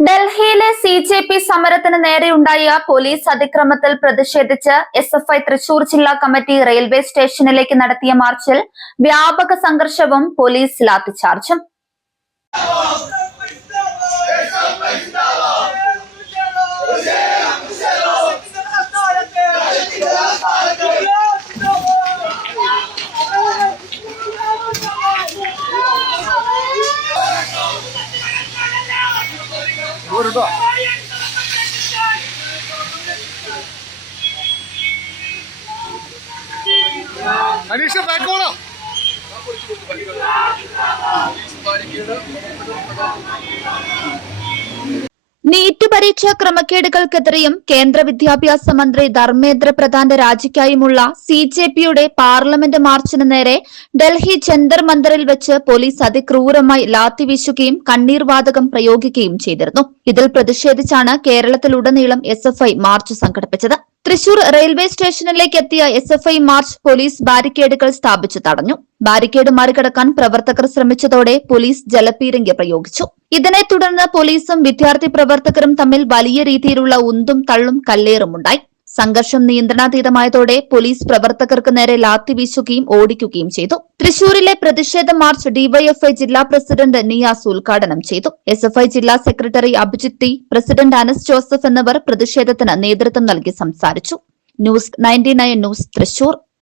ഡൽഹിയിലെ CJP സമരത്തിന് നേരെയുണ്ടായ പോലീസ് അതിക്രമത്തിൽ പ്രതിഷേധിച്ച് SFI തൃശൂർ ജില്ലാ കമ്മിറ്റി റെയിൽവേ സ്റ്റേഷനിലേക്ക് നടത്തിയ മാർച്ചിൽ വ്യാപക സംഘർഷവും പോലീസ് ലാത്തിച്ചാർജും. അനീഷ ബാക്കോളോ നീറ്റ് പരീക്ഷാ ക്രമക്കേടുകൾക്കെതിരെയും കേന്ദ്ര വിദ്യാഭ്യാസ മന്ത്രി ധർമ്മേന്ദ്ര പ്രധാന്റെ രാജിക്കായുമുള്ള CJPയുടെ പാർലമെന്റ് മാർച്ചിന് നേരെ ഡൽഹി ജന്തർ മന്ദറിൽ വെച്ച് പോലീസ് അതിക്രൂരമായി ലാത്തി വീശുകയും കണ്ണീർ വാതകം പ്രയോഗിക്കുകയും ചെയ്തിരുന്നു. ഇതിൽ പ്രതിഷേധിച്ചാണ് കേരളത്തിലുടനീളം SFI മാർച്ച് സംഘടിപ്പിച്ചത്. തൃശൂർ റെയിൽവേ സ്റ്റേഷനിലേക്ക് എത്തിയ SFI മാർച്ച് പോലീസ് ബാരിക്കേഡുകൾ സ്ഥാപിച്ചു തടഞ്ഞു. ബാരിക്കേഡ് മറികടക്കാൻ പ്രവർത്തകർ ശ്രമിച്ചതോടെ പോലീസ് ജലപീരങ്കി പ്രയോഗിച്ചു. ഇതിനെ തുടർന്ന് പോലീസും വിദ്യാർത്ഥി പ്രവർത്തകരും തമ്മിൽ വലിയ രീതിയിലുള്ള ഉന്തും തള്ളും കല്ലേറുമുണ്ടായി. സംഘർഷം നിയന്ത്രണാതീതമായതോടെ പോലീസ് പ്രവർത്തകർക്ക് നേരെ ലാത്തി വീശുകയും ഓടിക്കുകയും ചെയ്തു. തൃശൂരിലെ പ്രതിഷേധ മാർച്ച് DYFI ജില്ലാ പ്രസിഡന്റ് നിയാസ് ഉദ്ഘാടനം ചെയ്തു. SFI ജില്ലാ secretary Abhijith T, president Anas Joseph എന്നിവർ പ്രതിഷേധത്തിന് നേതൃത്വം നൽകി സംസാരിച്ചു. News 99 news Thrissur.